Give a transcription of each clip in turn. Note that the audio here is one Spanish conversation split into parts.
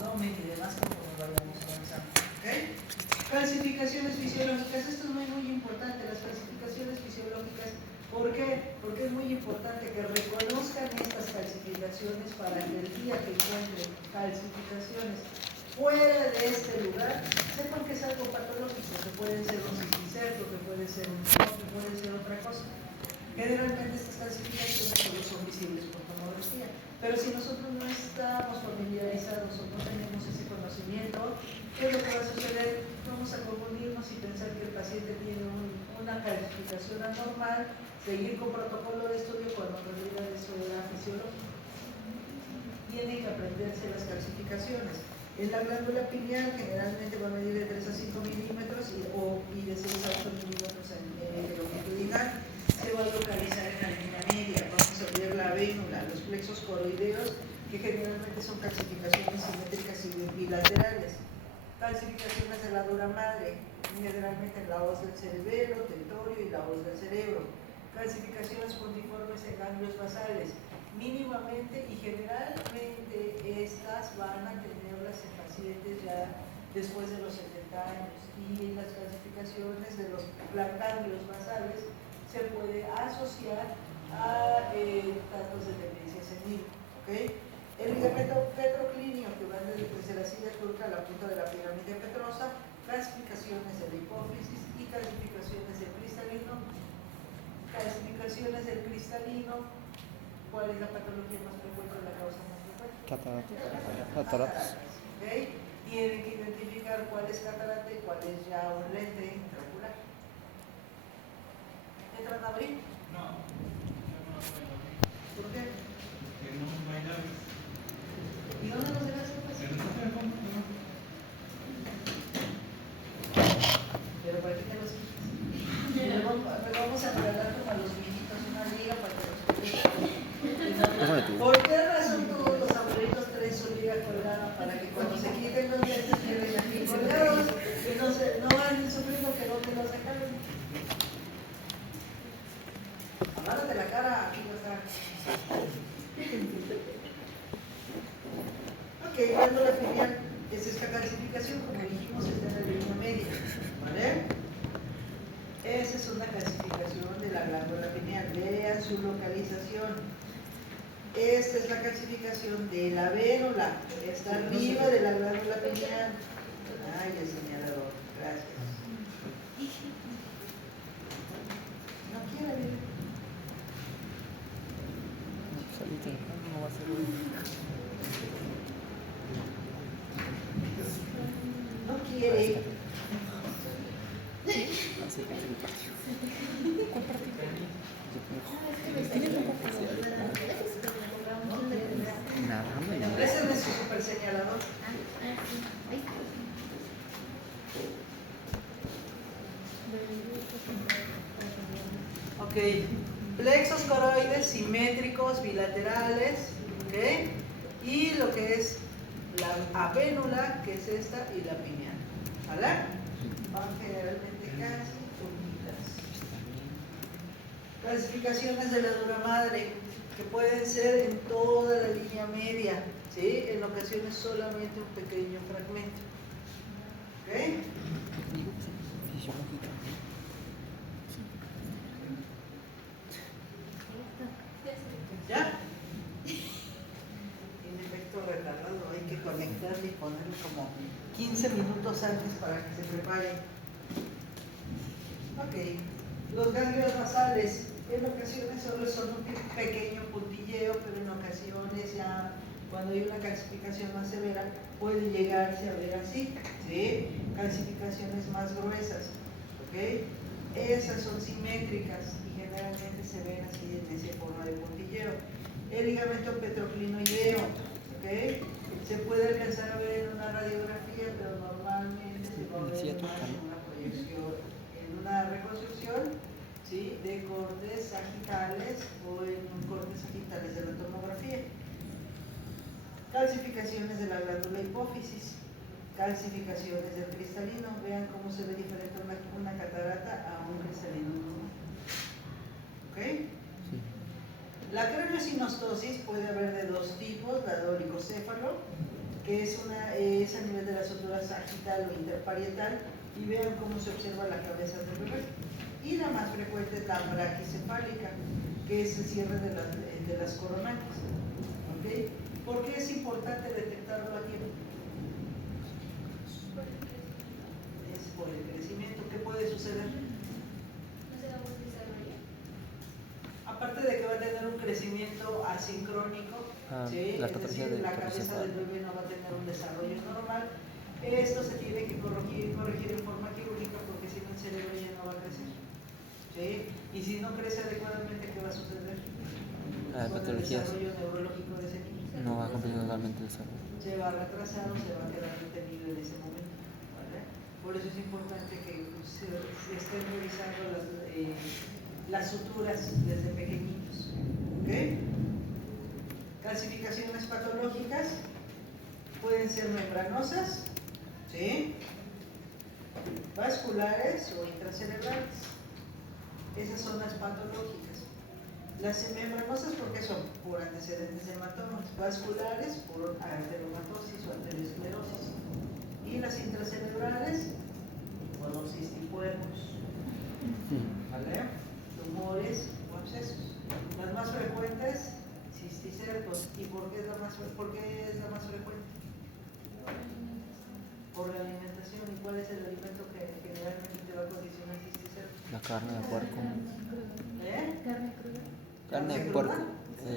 abdomen y demás conforme vayamos avanzando. ¿Okay? Clasificaciones fisiológicas, esto es muy importante, las clasificaciones fisiológicas. ¿Por qué? Porque es muy importante que reconozcan estas clasificaciones para que el día que encuentren calcificaciones fuera de este lugar, sepan que es algo patológico, que puede ser un cisticerco, que puede ser un tumor, que puede ser otra cosa. Generalmente estas clasificaciones solo son visibles por tomografía, pero si nosotros no estamos familiarizados o no tenemos ese conocimiento, ¿qué es lo que va a suceder? Vamos a confundirnos y pensar que el paciente tiene una calificación anormal, seguir con protocolo de estudio cuando en realidad eso era fisiológico. Tienen que aprenderse las calcificaciones. En la glándula pineal generalmente va a medir de 3 a 5 milímetros y de 6 a 8 milímetros en longitudinal. Se va a localizar en la línea media. Vamos a ver la vénula, los plexos coroideos, que generalmente son calcificaciones simétricas y bilaterales. Calcificaciones de la dura madre, generalmente en la hoz del cerebelo, tentorio y la hoz del cerebro. Calcificaciones puntiformes en ganglios basales. Mínimamente y generalmente estas van a tenerlas en pacientes ya después de los 70 años, y las clasificaciones de los ganglios basales se puede asociar a datos de tendencia senil. ¿Okay? El ligamento petroclíneo, que va desde la silla turca a la punta de la pirámide petrosa, clasificaciones de la hipófisis y clasificaciones del cristalino. Clasificaciones del cristalino. ¿Cuál es la patología más frecuente o la causa más frecuente? Cataratas. ¿Okay? Tienen que identificar cuál es catarata y cuál es ya un lente intraocular. ¿Entran a abrir? No. ¿Por qué? Porque no hay llaves. ¿Y dónde nos dejas el paciente? Pero ¿para qué te los quitas? Le vamos a regalar como a los viejitos una liga para que los ¿por qué razón todos los abuelitos traen su liga colgada? Para que cuando se quiten los dientes queden aquí colgados y no van sufriendo que no te los dejaron. Amárrate la cara, aquí no está. Ok, glándula pineal, es esta clasificación, como dijimos, está en la línea media. ¿Vale? Esa es una clasificación de la glándula pineal. Vean su localización. Esta es la clasificación de la vénula, está arriba de la glándula pineal. Ay, el señalador, gracias. No quiere ver. No va a ser No quiere. así que el patio. Nada, Ese es su super señalador. Ok, plexos coroides simétricos, bilaterales, ¿ok? Y lo que es la avénula, que es esta, y la pineal, ¿vale? Van generalmente casi unidas. Clasificaciones de la dura madre, que pueden ser en toda la línea media, ¿sí? En ocasiones solamente un pequeño fragmento. ¿Ok? ¿Ya? En efecto retardado, hay que conectarle y ponerle como 15 minutos antes para que se prepare. Ok, los ganglios basales en ocasiones solo son un pequeño puntilleo, pero en ocasiones ya cuando hay una calcificación más severa puede llegarse a ver así, ¿sí? Calcificaciones más gruesas, ¿ok? Esas son simétricas y generalmente se ven así en esa forma de puntilleo. El ligamento petroclinoideo, ¿ok? Se puede alcanzar a ver en una radiografía, pero normalmente se va a ver más en una proyección, en una reconstrucción, ¿sí? De cortes sagitales o en cortes sagitales de la tomografía. Calcificaciones de la glándula hipófisis, calcificaciones del cristalino. Vean cómo se ve diferente una catarata a un cristalino. ¿Ok? La craniosinostosis puede haber de dos tipos: la de oligocéfalo, ¿ok? que es a nivel de la sutura sagital o interparietal, y vean cómo se observa la cabeza del bebé. Y la más frecuente es la braquicefálica, que es el cierre de las coronales. ¿Okay? ¿Por qué es importante detectarlo a tiempo? Es por el crecimiento. ¿Qué puede suceder? Aparte de que va a tener un crecimiento asincrónico, ¿sí? La Es patología decir, de la cabeza del bebé no va a tener un desarrollo normal. Esto se tiene que corregir en forma quirúrgica, porque si no el cerebro ya no va a crecer. ¿Sí? Y si no crece adecuadamente, ¿qué va a suceder? Con el desarrollo neurológico de ese niño. No va a cumplir totalmente el desarrollo. Se va a retrasar o se va a quedar detenido en ese momento. ¿Vale? Por eso es importante que se estén revisando las suturas desde pequeñitos. ¿Okay? Calcificaciones patológicas pueden ser membranosas, ¿sí? Vasculares o intracerebrales. Esas son las patológicas. Las membranosas, ¿por qué son? Por antecedentes de hematomas. Vasculares, por arteriomatosis o arteriosclerosis. Y las intracerebrales, por los cistipuermos. ¿Vale? Tumores o abscesos. Las más frecuentes, cisticercos. ¿Y por qué es la más frecuente? Por la alimentación. ¿Y cuál es el alimento que generalmente te va a condicionar cisticercos? La carne de puerco. Carne cruda. Carne de puerco.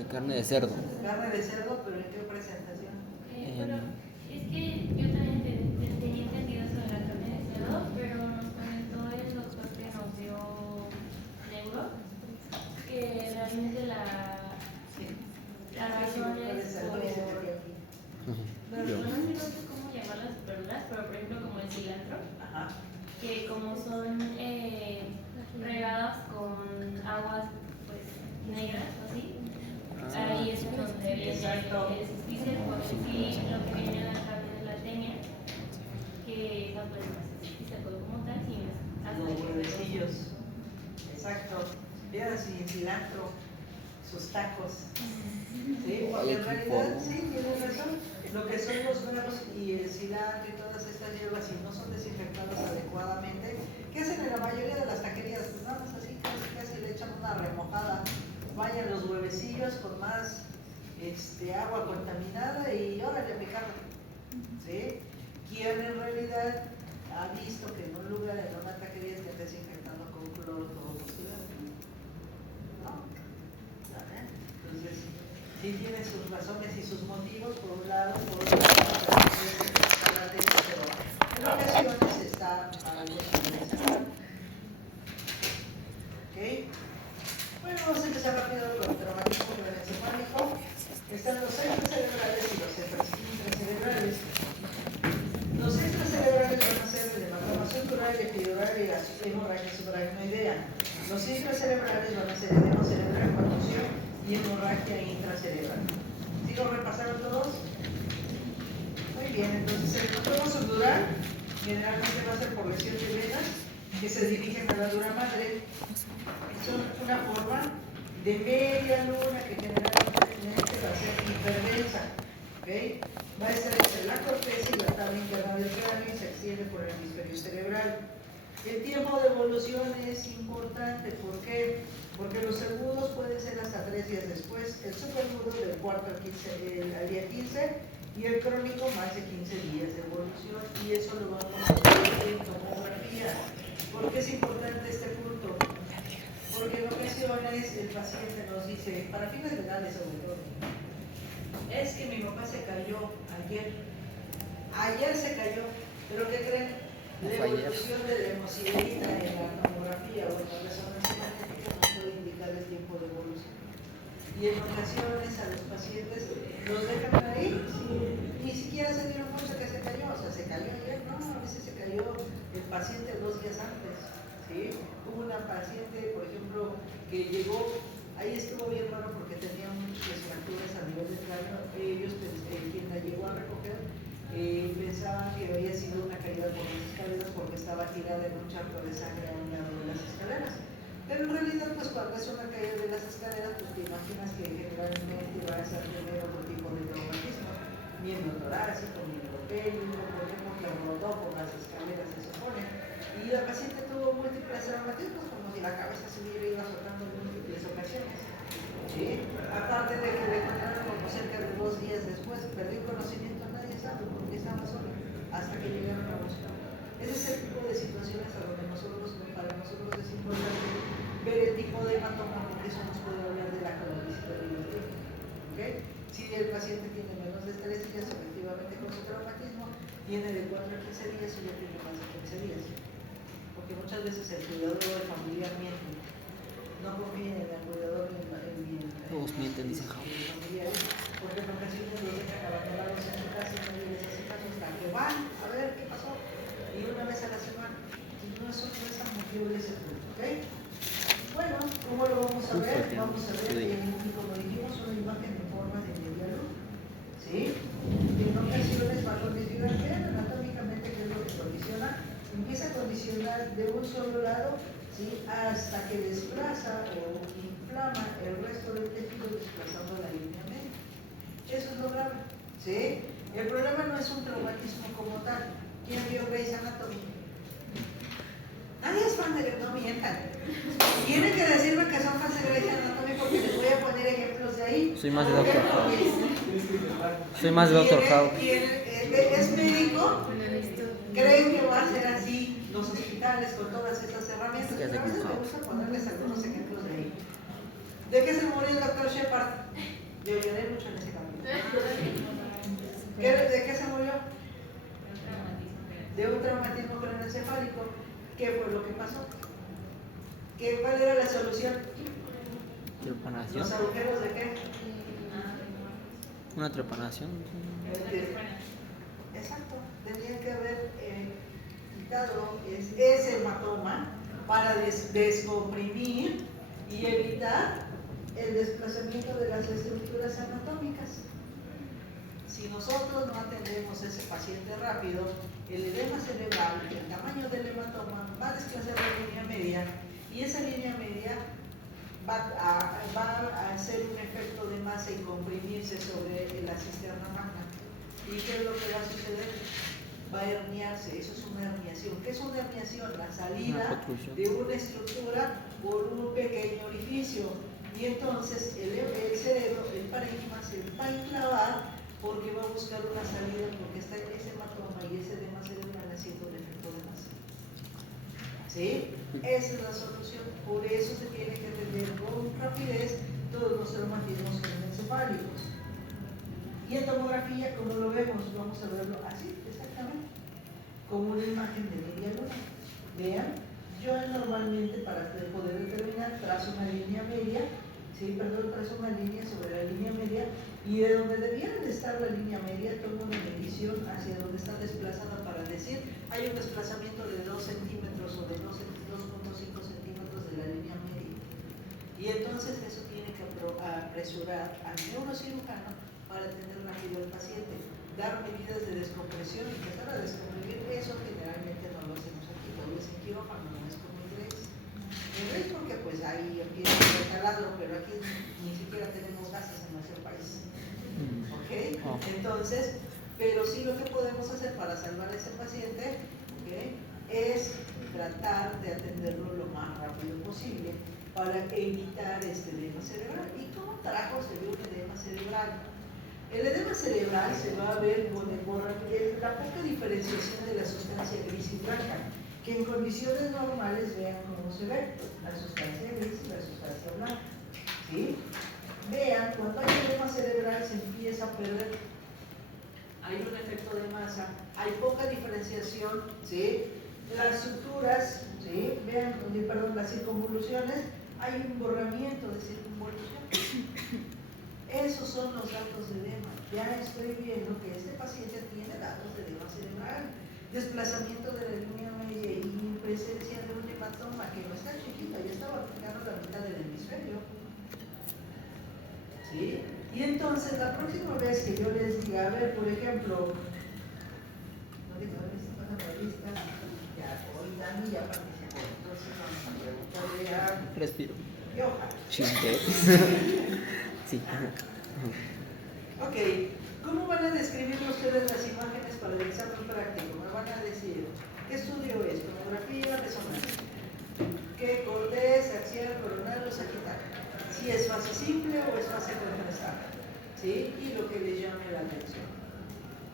Carne de cerdo. Carne de cerdo, pero ¿en qué presentación? Pero es que yo también tenía entendido sobre la carne de cerdo, pero nos comentó el doctor que nos dio neuro que realmente la razón es por... no sé cómo llamar las verduras, pero por ejemplo como el cilantro, Ajá. que como son regadas con aguas pues negras o así, ahí es donde viene el cisticerco, sí, lo que viene en la carne de la teña, que esa pues no es cisticerco como tal, sino es hasta Los que huevecillos. Exacto. Vean sin cilantro, sus tacos. Sí, porque en realidad sí, tienes razón. Lo que son los huevos y el cilantro y todas estas hierbas, si no son desinfectadas adecuadamente, ¿qué hacen en la mayoría de las taquerías? Pues nada más así, casi le echan una remojada. Vayan los huevecillos con más agua contaminada y órale, me cago. ¿Sí? ¿Quién en realidad ha visto que en un lugar, en una taquería, estén desinfectando con cloro todos los ciudadanos? No. ¿Vale? Entonces, sí tiene sus razones y sus motivos, por un lado, por otro lado, pero en ocasiones está para posibilizar. ¿Ok? Bueno, vamos a empezar rápido con el traumatismo craneoencefálico. Están los extracerebrales y los intracerebrales. Los extracerebrales van a ser el hematoma sutural, epidural y la hemorragia subaracnoidea. Los intracerebrales van a ser edema cerebral, contusión y hemorragia intracerebral. ¿Sigo repasando todos? Muy bien, entonces el hematoma sutural generalmente va a ser por lesión de venas que se dirigen a la dura madre. Son una forma de media luna que generalmente va a ser hiperdensa. ¿Okay? Va a estar entre la corteza y la tabla interna del cráneo y se extiende por el hemisferio cerebral. El tiempo de evolución es importante. ¿Por qué? Porque los agudos pueden ser hasta 3 días después, el superagudo del cuarto al día 15 y el crónico más de 15 días de evolución. Y eso lo vamos a ver en tomografía. ¿Por qué es importante este punto? Porque en ocasiones el paciente nos dice, para fines legales sobre todo, es que mi papá se cayó ayer se cayó, pero ¿qué creen? La evolución de la hemosiderina en la tomografía o en la resonancia magnética nos puede indicar el tiempo de evolución. Y en ocasiones a los pacientes los dejan ahí, ni siquiera se dieron cuenta que se cayó, o sea, se cayó ayer, no, a veces se cayó el paciente 2 días antes. ¿Sí? Hubo una paciente, por ejemplo, que llegó, ahí estuvo bien raro porque tenía muchas fracturas a nivel del cráneo. Ellos, quien la llegó a recoger, pensaban que había sido una caída por las escaleras porque estaba tirada en un charco de sangre a un lado de las escaleras. Pero en realidad, pues cuando es una caída de las escaleras, pues te imaginas que generalmente va a ser tener otro tipo de traumatismo. miembro torácico, miembro pélvico, ¿por qué? Porque rodó por las escaleras, se supone. Y la paciente tuvo múltiples traumatismos, como si la cabeza se hubiera ido azotando en múltiples ocasiones. ¿Sí? Aparte de que le encontraron como cerca de 2 días después, perdió conocimiento, nadie sabe por qué estaba sola, hasta que llegaron a buscar. Ese es el tipo de situaciones a donde para nosotros es importante ver el tipo de hematoma, porque eso nos puede hablar de la cronología biológica. ¿Okay? Si el paciente tiene menos de 3 días, efectivamente con su traumatismo, tiene de 4 a 15 días o ya tiene más de 15 días. Porque muchas veces el cuidador del familiar miente. No confíen en el cuidador ni en Todos mienten, dice Jao. familiares, porque en ocasiones los dejan abandonados en su casa y nadie les hace caso hasta que van a ver qué pasó. Y una vez a la semana. Y no es sorpresa motivo ese punto. ¿Ok? Bueno, ¿cómo lo vamos a ver? Vamos a ver, como dijimos, una imagen en forma de media luz. ¿Sí? Que en ocasiones va a condicionar, vean anatómicamente qué es lo que condiciona. Empieza a condicionar de un solo lado, ¿sí? Hasta que desplaza o inflama el resto del tejido desplazando la línea media. Eso es lo grave. ¿Sí? El problema no es un traumatismo como tal. ¿Quién vio Grey's Anatomy? Nadie es fan de no mientan. Tienen que decirme que son fans de Grey's Anatomy porque les voy a poner ejemplos de ahí. Soy más de Dr. House. Soy más de Dr. House. Quien es médico, creen que va a ser así los hospitales con todas esas herramientas. Pero a veces me gusta ponerles algunos ejemplos de ahí. ¿De qué se murió el doctor Shepard? Yo lloré mucho en ese capítulo. ¿De qué se murió? De un traumatismo craneoencefálico. ¿Qué fue lo que pasó? ¿Cuál era la solución? Trepanación. ¿Los agujeros de qué? Una trepanación. Exacto. Tendrían que haber quitado ese hematoma para descomprimir y evitar el desplazamiento de las estructuras anatómicas. Si nosotros no atendemos a ese paciente rápido, el edema cerebral, el tamaño del hematoma va a desplazar la línea media y esa línea media va a hacer un efecto de masa y comprimirse sobre la cisterna magna. ¿Y qué es lo que va a suceder? Va a herniarse, eso es una herniación. ¿Qué es una herniación? La salida de una estructura por un pequeño orificio. Y entonces el cerebro, el parénquima, se va a enclavar porque va a buscar una salida, porque está ese hematoma y ese edema cerebral haciendo el efecto de masa. ¿Sí? Esa es la solución. Por eso se tiene que atender con rapidez todos los traumatismos craneoencefálicos. Y en tomografía, como lo vemos, vamos a verlo así, exactamente, como una imagen de media luna. Vean, yo normalmente para poder determinar trazo una línea media, trazo una línea sobre la línea media y de donde debiera de estar la línea media tomo una medición hacia donde está desplazada para decir hay un desplazamiento de 2 centímetros o de 2.5 centímetros de la línea media. Y entonces eso tiene que apresurar al neurocirujano para atender rápido al paciente, dar medidas de descompresión y empezar a descomprimir. Eso generalmente no lo hacemos aquí, lo es en quirófano, no es como Grey's. En Grey's porque pues ahí empieza el taladro, pero aquí ni siquiera tenemos gases en nuestro país. ¿Ok? Entonces, pero sí lo que podemos hacer para salvar a ese paciente, ¿okay?, es tratar de atenderlo lo más rápido posible para evitar este edema cerebral. ¿Y cómo trajo se ve un edema cerebral? El edema cerebral se va a ver por la poca diferenciación de la sustancia gris y blanca, que en condiciones normales vean cómo se ve la sustancia gris y la sustancia blanca. ¿Sí? Vean, cuando hay edema cerebral se empieza a perder, hay un efecto de masa, hay poca diferenciación, ¿sí? Las suturas, ¿sí? Vean, las circunvoluciones, hay un borramiento de circunvolución. Esos son los datos de edema. Ya estoy viendo que este paciente tiene datos de edema cerebral, desplazamiento de la línea media y presencia de un hematoma que no está chiquito, ya está abarcando la mitad del hemisferio. ¿Sí? Y entonces la próxima vez que yo les diga, a ver, por ejemplo, no digo, a ver si pasa la lista, ya hoy Dani ya participó, entonces vamos a preguntarle a Respiro. Johan. Chinte. Sí. Ok, ¿Cómo van a describir ustedes las imágenes para el examen práctico? Me van a decir, ¿qué estudio es? Tomografía, resonancia. ¿Qué cortés, axial, coronal o sagital? Si es fase simple o es fase contrastada. ¿Sí? Y lo que les llame la atención.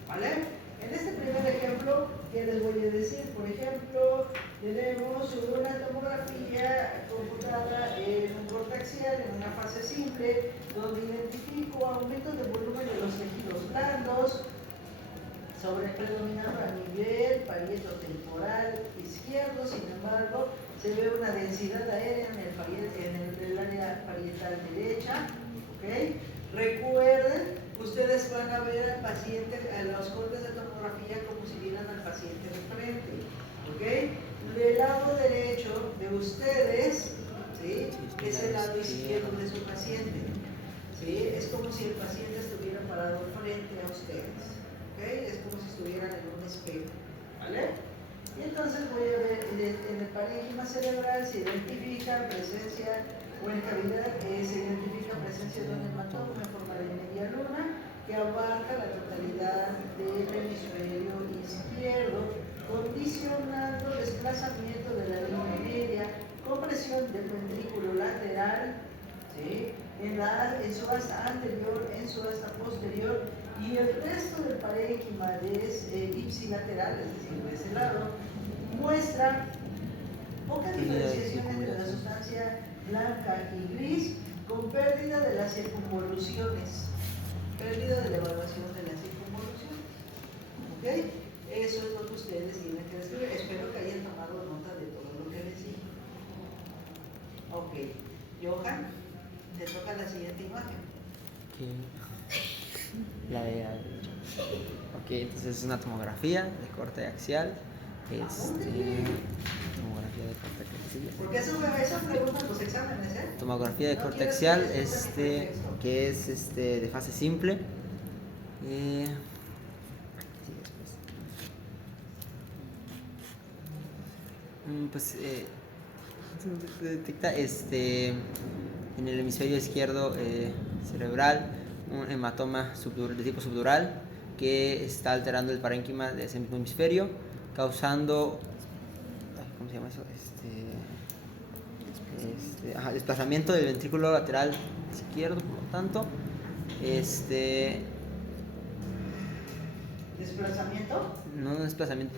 ¿Vale? En este primer ejemplo, ¿qué les voy a decir? Por ejemplo, tenemos una tomografía computada en un corte axial, en una fase simple, donde identifico aumento de volumen de los tejidos blandos, predominando a nivel parieto-temporal izquierdo. Sin embargo, se ve una densidad aérea en el área parietal derecha. ¿Okay? Recuerden, ustedes van a ver al paciente, a los cortes de tomografía como si vieran al paciente de frente. ¿Okay? Del lado derecho de ustedes, ¿sí?, es el lado izquierdo de su paciente. ¿Sí? Es como si el paciente estuviera parado frente a ustedes. ¿Okay? Es como si estuvieran en un espejo. ¿Vale? Y entonces voy a ver en el parénquima cerebral se identifica presencia, o en cavidad se identifica presencia de un hematoma en forma de media luna que abarca la totalidad del hemisferio izquierdo, condicionando desplazamiento de la línea media, compresión del ventrículo lateral, ¿sí?, en su asta anterior, en su asta posterior, y el resto del parénquima es ipsilateral, es decir, de ese lado, muestra poca diferenciación entre la sustancia blanca y gris, con pérdida de las circunvoluciones, pérdida de la evaluación de las circunvoluciones. ¿Ok? Eso es lo que ustedes tienen que describir. Espero que hayan tomado nota de todo lo que les dije. Ok. Johan, te toca la siguiente imagen. La de la derecha. Ok, entonces es una tomografía de corte axial. Tomografía de corte axial. Porque eso preguntan los exámenes, ¿eh? Tomografía de corte axial, que es de fase simple. Pues detecta en el hemisferio izquierdo cerebral un hematoma de tipo subdural que está alterando el parénquima de ese mismo hemisferio, causando, ¿cómo se llama eso? Desplazamiento del ventrículo lateral izquierdo, por lo tanto, ¿Desplazamiento? no desplazamiento,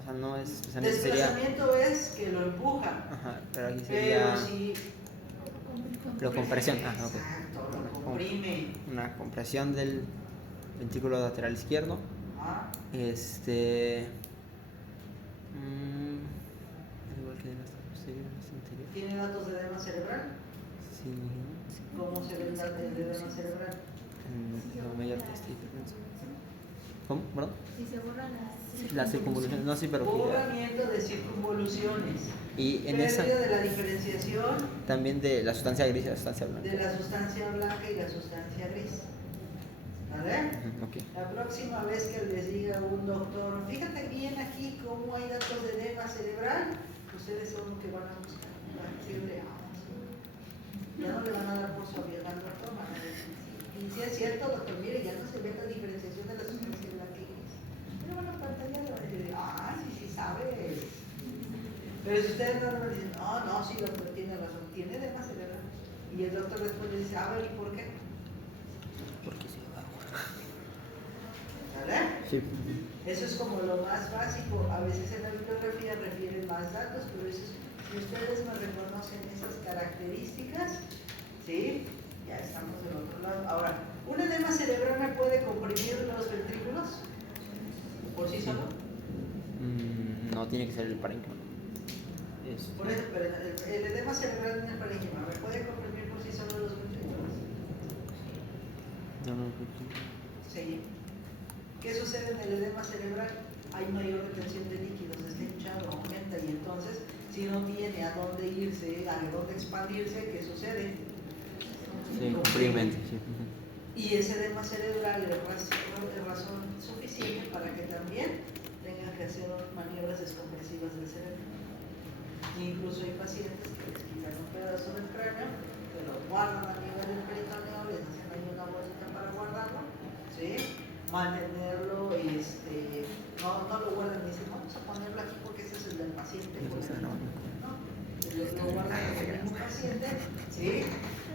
o sea, no es desplazamiento, Desplazamiento es que lo empuja. Ajá, pero aquí sería. Pero si Lo compresión. Exacto, lo comprime. Una compresión del ventrículo lateral izquierdo. Ah. Igual que en esta posterior, en esta anterior. ¿Tiene datos de edema cerebral? Sí. ¿Cómo se ve el dato de edema cerebral? La mayor ¿Cómo? ¿Perdón? Si se borran Las circunvoluciones. No, sí, pero. Borramiento de circunvoluciones. Y en pérdida esa. de la diferenciación. También de la sustancia gris y la sustancia blanca. De la sustancia blanca y la sustancia gris. ¿Vale? Okay. La próxima vez que les diga un doctor, fíjate bien aquí cómo hay datos de edema cerebral, ustedes son los que van a buscar. Van a decirle, ya no le van a dar por su avión al doctor, van a decir, y si es cierto, doctor, mire, ya no se ve la diferenciación de la sustancia blanca y gris. Pero bueno, pantalla le van a decir, sí sabes. Pero si ustedes no le dicen, no, sí, doctor, tiene razón, tiene edema cerebral. Y el doctor después le dice, ¿y por qué? Porque se va. ¿Verdad? Sí. Eso es como lo más básico. A veces en la bibliografía refieren más datos, pero eso es, si ustedes me reconocen esas características, ¿sí? Ya estamos del otro lado. Ahora, ¿un edema cerebral me puede comprimir los ventrículos? ¿Por sí solo? No, tiene que ser el parénquima. Por eso, pero el edema cerebral en el parénquima, ¿me puede comprimir por sí solo los ventrículos? No. Sí. ¿Qué sucede en el edema cerebral? Hay mayor retención de líquidos, está hinchado, aumenta, y entonces, si no tiene a dónde irse, a dónde expandirse, ¿qué sucede? Sí, comprimen. Sí. Y ese edema cerebral es razón suficiente para que también tengan que hacer maniobras descompresivas del cerebro. Incluso hay pacientes que les quitan un pedazo del cráneo, que lo guardan a nivel del peritoneo, les hacen ahí una bolsita para guardarlo, mantenerlo, no lo guardan y dicen, vamos a ponerlo aquí porque ese es el del paciente. No, lo guardan con el mismo paciente, ¿sí?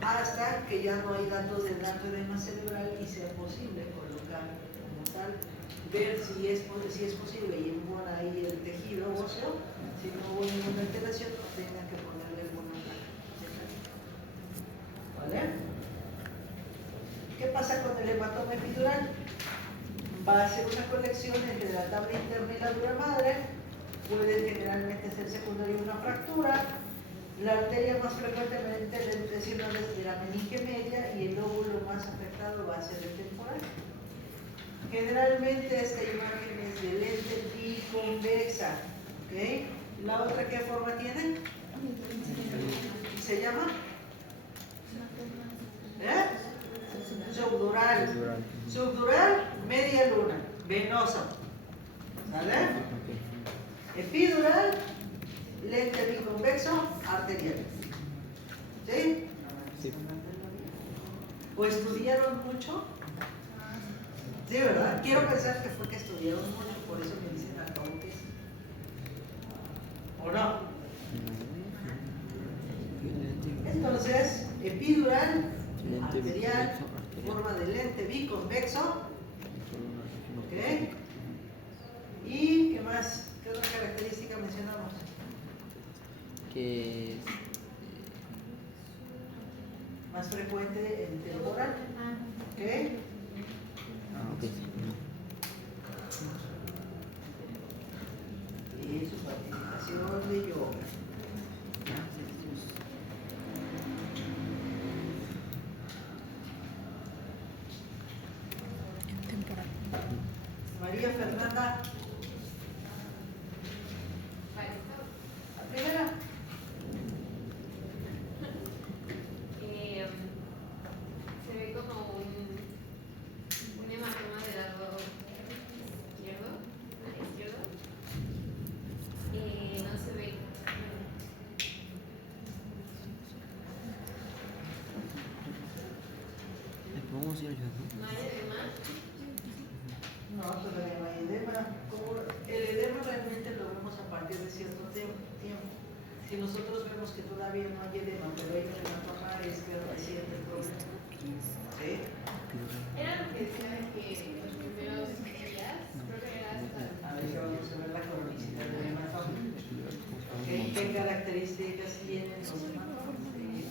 Hasta que ya no hay datos de alto edema cerebral y sea posible colocar como tal, ver si es posible y en buena ahí el tejido óseo, si no hubo ninguna alteración, no tengan que ponerle alguna placa. ¿Vale? ¿Qué pasa con el hematoma epidural? Va a ser una colección entre la tabla interna y la dura madre, puede generalmente ser secundaria una fractura. La arteria más frecuentemente lesionada es la meninge media y el lóbulo más afectado va a ser el temporal. Generalmente esta imagen es de lente biconvexa. ¿Okay? ¿La otra qué forma tiene? ¿Se llama? Subdural. Subdural, media luna, venosa. ¿Sale? Epidural, lente biconvexo, arterial. ¿Sí? Sí. ¿O estudiaron mucho? Sí, ¿verdad? Quiero pensar que fue que estudiaron mucho, por eso me dicen al cabo que sí. ¿O no? Entonces, epidural, arterial, forma de lente biconvexo. ¿Ok? ¿Y qué más? ¿Qué otra característica mencionamos? Que Más frecuente en temporal. ¿Ok? ok. Y su participación de yoga. María Fernanda. La primera. Se ve como un hematoma del lado izquierdo, a la izquierda. No se ve. ¿Podemos ir ayudando? No hay edema. No, todavía no hay edema. El edema realmente lo vemos a partir de cierto tiempo. Si nosotros vemos que todavía no hay edema, pero hay un hematoma, es que reciente el problema. ¿Sí? Era lo que decían que los primeros días, creo que era hasta. A ver si vamos a ver la cronicidad del hematoma. ¿Ok? ¿Qué características tienen los hematomas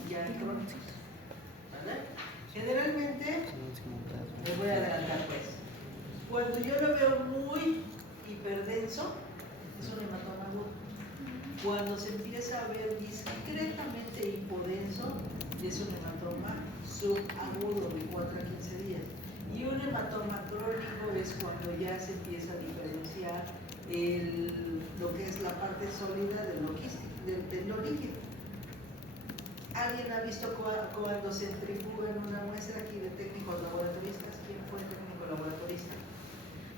ya crónicos? ¿Vale? Generalmente, les voy a adelantar pues. Cuando yo lo veo muy hiperdenso, es un hematoma agudo. Cuando se empieza a ver discretamente hipodenso, es un hematoma subagudo de 4 a 15 días. Y un hematoma crónico es cuando ya se empieza a diferenciar lo que es la parte sólida de lo líquido. ¿Alguien ha visto cuando centrifugan una muestra aquí de técnicos laboratoristas? ¿Quién fue el técnico laboratorista?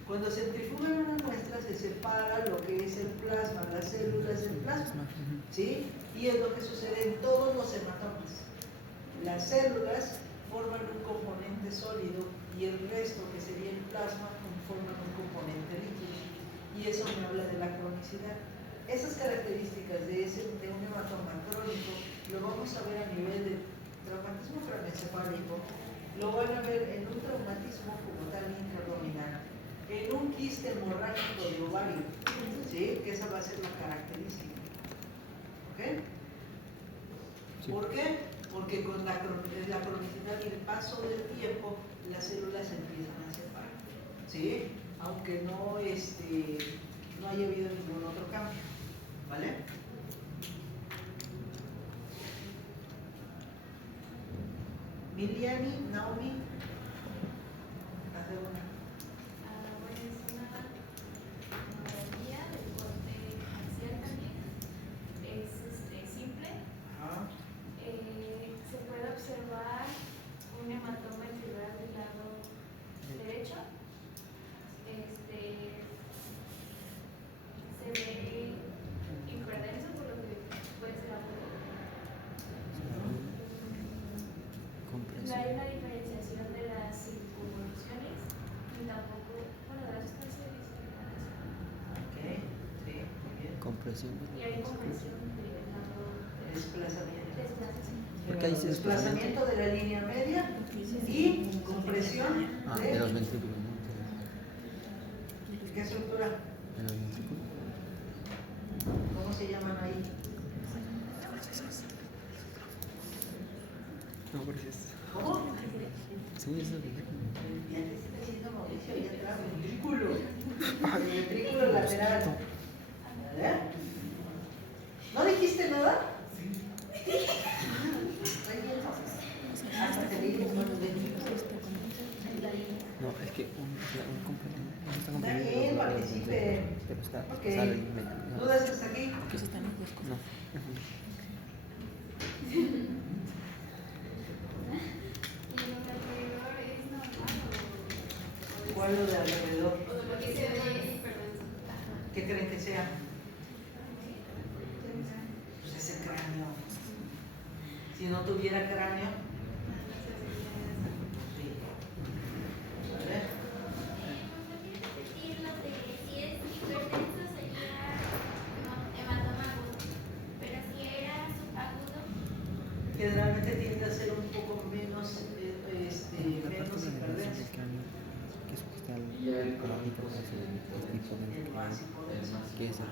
Cuando centrifugan una muestra se separa lo que es el plasma, las células del plasma, ¿sí? Y es lo que sucede en todos los hematomas. Las células forman un componente sólido y el resto, que sería el plasma, forman un componente líquido. Y eso me habla de la cronicidad. Esas características de un hematoma crónico lo vamos a ver a nivel de traumatismo craneoencefálico, lo van a ver en un traumatismo como tal intraabdominal, en un quiste hemorrágico de ovario, ¿sí? Que esa va a ser la característica. ¿Ok? Sí. ¿Por qué? Porque con la cronicidad y el paso del tiempo, las células se empiezan a separar, ¿sí? Aunque no haya habido ningún otro cambio, ¿vale? Miliani, Naomi, la segunda. Bueno, es una neuropatía del corte axial también. Es simple. Ajá. Se puede observar un hematoma epidural del lado derecho. Se ve hiperdenso, por lo que puede ser agudo. No hay una diferenciación compresión. Y hay compresión de Desplazamiento. Porque ahí dice Desplazamiento de la línea media y compresión de los ventrículos, ¿no? ¿qué estructura? De los ventrículos. ¿Cómo se llaman ahí? No, gracias. ¿Cómo? Sí, eso. Ya te está diciendo Mauricio, ya atrás, ventrículo. El ventrículo lateral. ¿Verdad? ¿No dijiste nada? Hasta que le digo con los ventrículos. No, es que un complemento. No está Está comprimido. bien, participe. Pero está. Ok. Sale, ¿Dudas hasta aquí? no. ¿Y lo de alrededor es normal ¿Cuál lo de alrededor? o de lo que se ve, perdón? ¿Qué creen que sea? Pues es el cráneo. Si no tuviera cráneo, sí. ¿Vale? Repetir lo de si es hipertenso sería hematoma agudo, pero si era subagudo, Generalmente tiende a ser un poco menos hiperdenso. Que es que está el Más hipodenso. ¿Qué es el?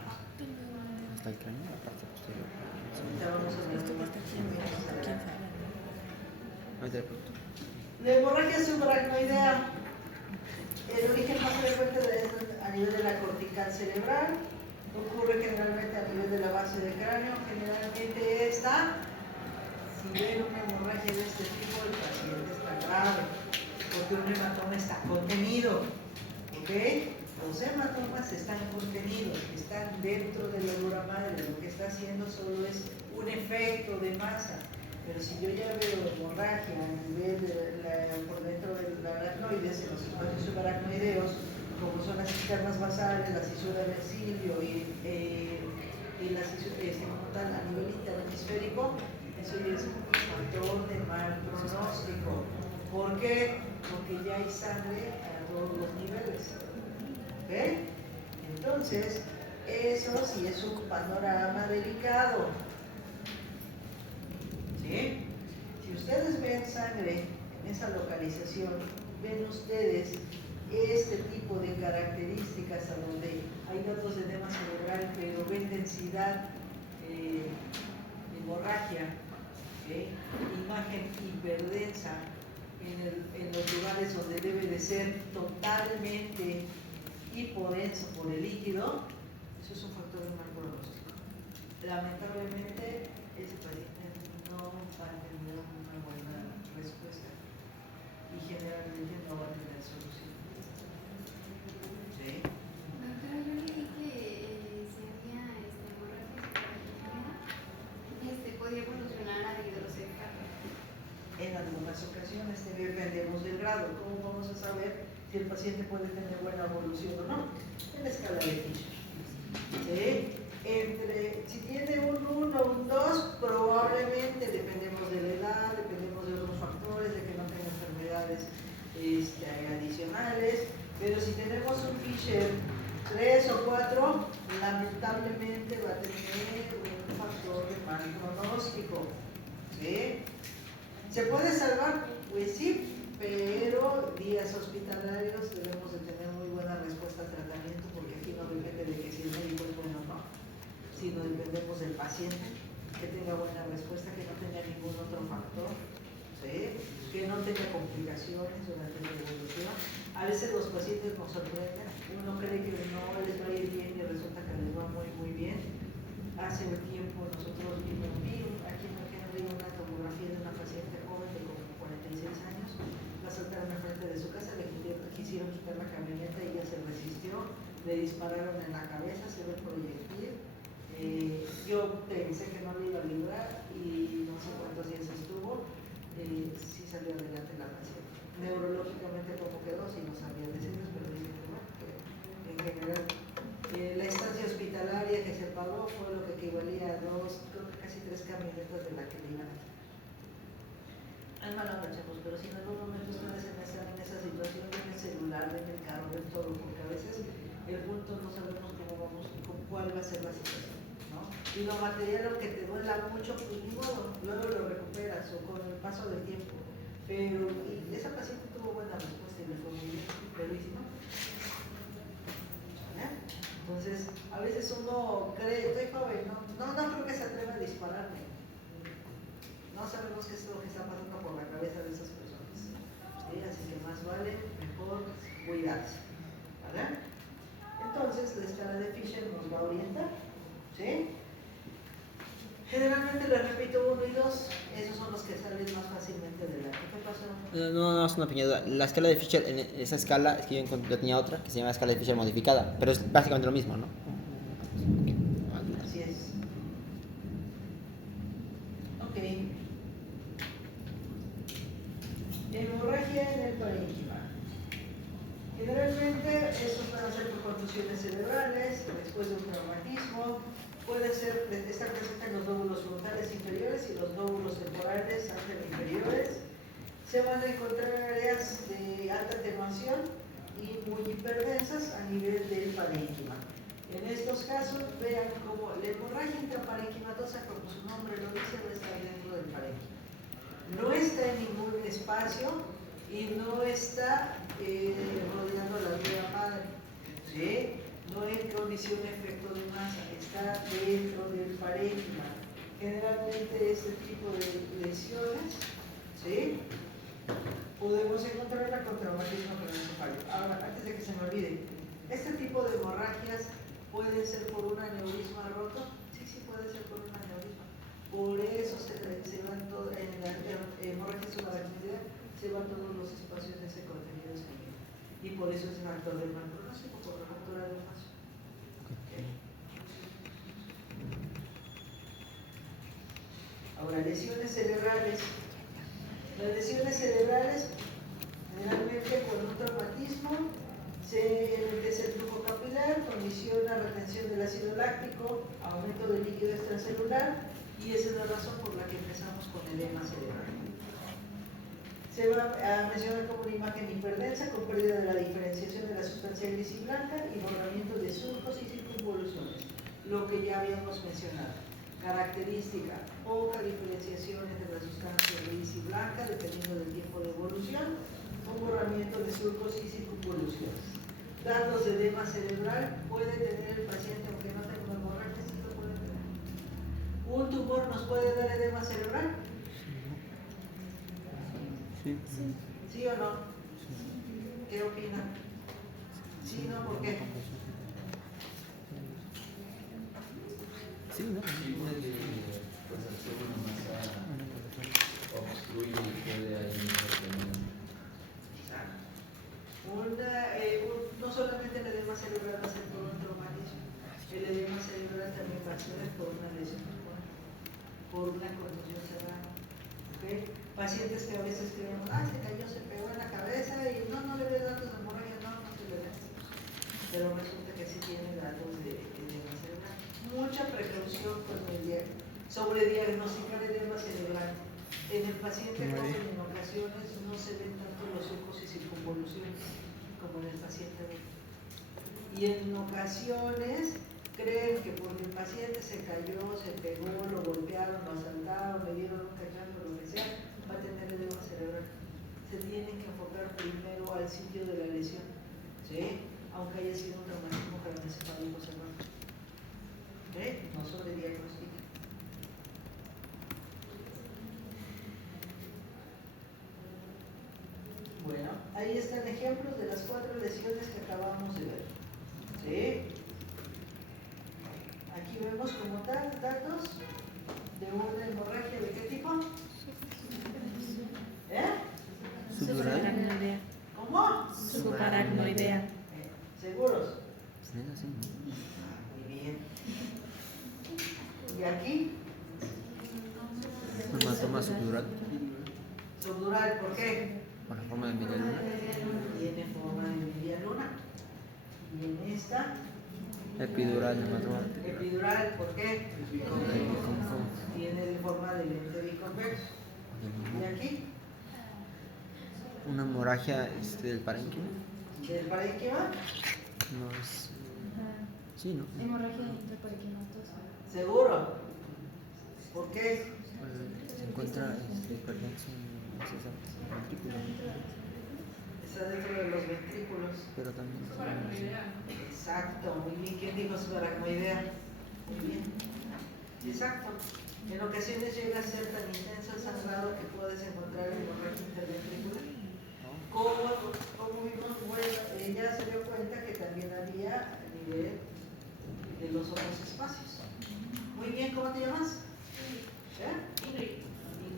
Está el cráneo, la parte posterior. Ya vamos a ver más adelante. Ahorita le pregunto. La hemorragia subaracnoidea. El origen más frecuente es a nivel de la cortical cerebral. Ocurre generalmente a nivel de la base del cráneo. Generalmente esta, si ven una hemorragia de este tipo, el paciente está grave, porque un hematoma está contenido. ¿Ok? Los hematomas están contenidos, están dentro de la dura madre. Lo que está haciendo solo es un efecto de masa. Pero si yo ya veo hemorragia a nivel por dentro del aracnoides, en los espacios subaracnoideos, como son las cisternas basales, la cisura del cilio y la cisura como tal a nivel interhemisférico, eso ya es un factor de mal pronóstico. ¿Por qué? Porque ya hay sangre a todos los niveles. ¿Ok? Entonces, eso sí es un panorama delicado. ¿Sí? Si ustedes ven sangre en esa localización, ven ustedes este tipo de características a donde hay datos de edema cerebral, pero ven densidad de hemorragia, imagen hiperdensa en los lugares donde debe de ser totalmente hipodenso por el líquido, eso es un factor de mal pronóstico. Lamentablemente, ese paciente no va a tener una buena respuesta y generalmente no va a tener solución. ¿Sí? Doctora, yo leí que si había hemorragia podía evolucionar a hidrocefalia. En algunas ocasiones dependemos del grado. ¿Cómo vamos a saber si el paciente puede tener buena evolución o no? En la escala de Fisher. ¿Sí? Si tiene un 1 o un 2, probablemente dependemos de la edad, dependemos de otros factores, de que no tenga enfermedades adicionales, pero si tenemos un Fisher 3 o 4, lamentablemente va a tener un factor de mal pronóstico. ¿Sí? ¿Se puede salvar? Pues sí, pero días hospitalarios debemos de tener muy buena respuesta al tratamiento, porque aquí no depende de que si el médico es bueno o no, sino dependemos del paciente, que tenga buena respuesta, que no tenga ningún otro factor, ¿sí? Que no tenga complicaciones durante la evolución. A veces los pacientes nos sorprenden, uno cree que no les va a ir bien y resulta que les va muy muy bien. Hace un tiempo nosotros vimos aquí en Río una tomografía de una paciente joven de como 46 años, la saltaron enfrente de su casa, le quisieron quitar la camioneta y ella se resistió, le dispararon en la cabeza, se ve el proyectil. Yo pensé que no le iba a librar y no sé cuántos días estuvo, sí salió adelante la paciente. Neurológicamente cómo quedó, sí no sabía decirles, pero dije que bueno, que en general la estancia hospitalaria que se pagó fue lo que equivalía a casi 3 camionetas de la que le iban a quitar. Alma no cachamos, pero si en algún momento ustedes están en esa situación, ven el celular, ven el carro, ven todo, porque a veces el punto no sabemos cómo vamos, cuál va a ser la situación. y lo material, aunque te duela mucho, pues ni modo, luego lo recuperas o con el paso del tiempo. Pero y esa paciente tuvo buena respuesta y le fue muy bien, pero ¿y si no? ¿Eh? Entonces, a veces uno cree, estoy joven, no creo que se atreva a dispararme. No sabemos qué es lo que está pasando por la cabeza de esas personas. ¿Sí? Así que más vale, mejor cuidarse. ¿Vale? Entonces, la escala de Fisher nos va a orientar. ¿Sí? Generalmente les repito 1 y 2, esos son los que salen más fácilmente de la. ¿Qué pasó? No, es una pequeña duda. La escala de Fisher, en esa escala, es que yo tenía otra que se llama escala de Fisher modificada, pero es básicamente lo mismo, ¿no? Así es. Ok. Hemorragia en el parénquima. Generalmente estos van a ser por contusiones cerebrales, después de un traumatismo. Puede ser, está presente en los lóbulos frontales inferiores y los lóbulos temporales inferiores. Se van a encontrar áreas de alta atenuación y muy hiperdensas a nivel del parénquima. En estos casos, vean cómo la hemorragia intraparenquimatosa, como su nombre lo dice, va a estar dentro del parénquima. No está en ningún espacio y no está rodeando la vía madre. ¿Sí? No en condición de efecto de masa, está dentro del parénquima. Generalmente este tipo de lesiones, ¿sí? Podemos encontrarla con traumatismo craneoencefálico. Ahora, antes de que se me olvide, este tipo de hemorragias puede ser por un aneurisma roto. Sí, puede ser por un aneurisma. Por eso se van todos, en la hemorragia subaracnoidea se van todos los espacios de ese contenido sanguíneo. Y por eso es el factor del mal pronóstico, por la factura del paso. Okay. Ahora, lesiones cerebrales. Las lesiones cerebrales, generalmente con un traumatismo, se enlentece el flujo capilar, condiciona retención del ácido láctico, aumento del líquido extracelular, y esa es la razón por la que empezamos con edema cerebral. Se va a mencionar como una imagen hiperdensa con pérdida de la diferenciación de la sustancia gris y blanca y borramiento de surcos y circunvoluciones, lo que ya habíamos mencionado. Característica, poca diferenciación entre la sustancia gris y blanca dependiendo del tiempo de evolución, un borramiento de surcos y circunvoluciones. Datos de edema cerebral puede tener el paciente aunque no tenga una hemorragia, sí lo puede tener. ¿Un tumor nos puede dar edema cerebral? Sí. ¿Sí o no? ¿Qué opinan? ¿Sí, no? ¿Por qué? Sí, ¿no? Sí, porque pues al ser una masa obstruye y puede ahí no solamente el edema cerebral va a ser por un traumatismo, el edema cerebral también va a ser por una lesión, por una contusión cerebral. ¿Okay? Pacientes que a veces creemos, se cayó, se pegó en la cabeza y no le ve datos de hemorragia, no se le ve. Pero resulta que sí tiene datos de edema cerebral. Mucha precaución con sobre diagnosticar edema cerebral. En el paciente joven en ocasiones no se ven tanto los surcos y circunvoluciones como en el paciente adulto. Y en ocasiones creen que porque el paciente se cayó, se pegó, lo golpearon, lo asaltaron, le dieron un cachazo, lo que sea, va a tener edema cerebral. Se tienen que enfocar primero al sitio de la lesión, ¿sí? Aunque haya sido un traumatismo craneoencefálico cerrado. No sobrediagnostica. Bueno, ahí están ejemplos de las 4 lesiones que acabamos de ver. ¿Sí? Aquí vemos como tal datos de una hemorragia de qué tipo. Subaracnoidea. ¿Cómo? Subaracnoidea. ¿Seguros? Sí. Muy bien. ¿Y aquí? Hematoma subdural. Subdural, ¿por qué? Por la forma de media luna. Tiene forma de media luna. Y en esta, Epidural, hematoma. epidural, ¿por qué? ¿Cómo? Tiene forma de lente biconvexo. ¿Y aquí? Una hemorragia del parénquima. ¿Del parénquima? No es Sí, ¿no? Hemorragia intraparenquimatosa. ¿Seguro? ¿Por qué? Se encuentra hipertensión en los ventrículos, Está dentro de los ventrículos. pero también Exacto, muy bien. ¿Quién dijo subaracnoidea? Muy bien. Exacto. En ocasiones llega a ser tan intenso el sangrado que puedes encontrar hemorragia interventricular. Como vimos, bueno, ella se dio cuenta que también había a nivel de los otros espacios. Muy bien, ¿cómo te llamas? ¿Eh? Ingrid.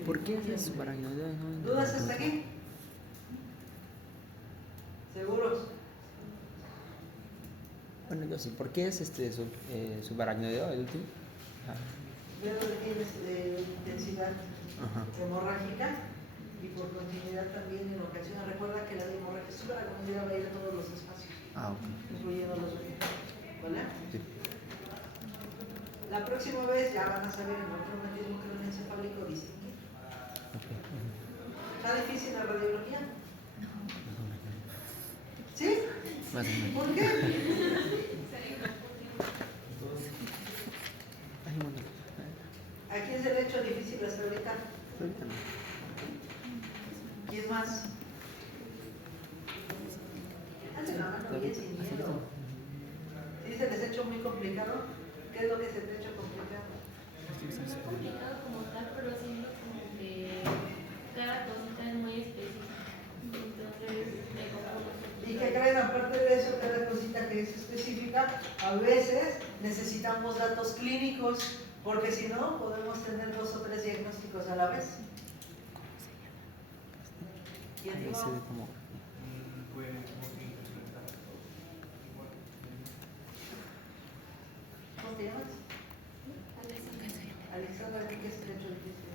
¿por qué es subaracnoidea? No, ¿Dudas hasta aquí? ¿Seguros? Bueno, yo sí. ¿Por qué es subaracnoideo el último? Veo que tienes intensidad Ajá. hemorrágica y por continuidad también en ocasiones. Recuerda que la hemorragia subaracnoidea va a ir a todos los espacios, Ok. incluyendo los ventrículos. ¿Vale? Sí. La próxima vez ya van a saber en el traumatismo craneoencefálico distinguir. ¿Está difícil la radiología? ¿Sí? Más o menos. ¿Por qué? Ay, bueno. ¿A quién se le ha hecho difícil hasta ahorita? Ahorita no. ¿Quién más? Hazle la mano bien sin miedo. ¿Sí se les ha hecho muy complicado? ¿Qué es lo que se te ha hecho complicado? No es complicado como tal, pero siento como que cada cosita es muy específica. Entonces me confundo. Y que creen, aparte de eso, cada cosita que es específica, a veces necesitamos datos clínicos, porque si no, podemos tener 2 o 3 diagnósticos a la vez. ¿Quién dijo? Ese de como... Puede interpretar igual. ¿Cómo te llamas? Alexandra, ¿qué es derecho difícil?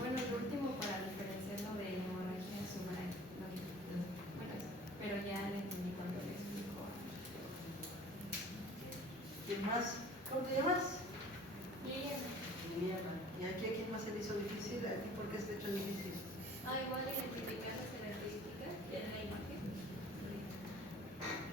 Bueno, el último para diferenciarlo de hemorragia subaracnoidea. Bueno, pero ya le entendí cuando le explico. ¿Quién más? ¿Cómo te llamas? Liliana. Liliana. ¿Y aquí a quién más se le hizo difícil? ¿A ti por qué es derecho difícil? Igual identificar las características de la imagen.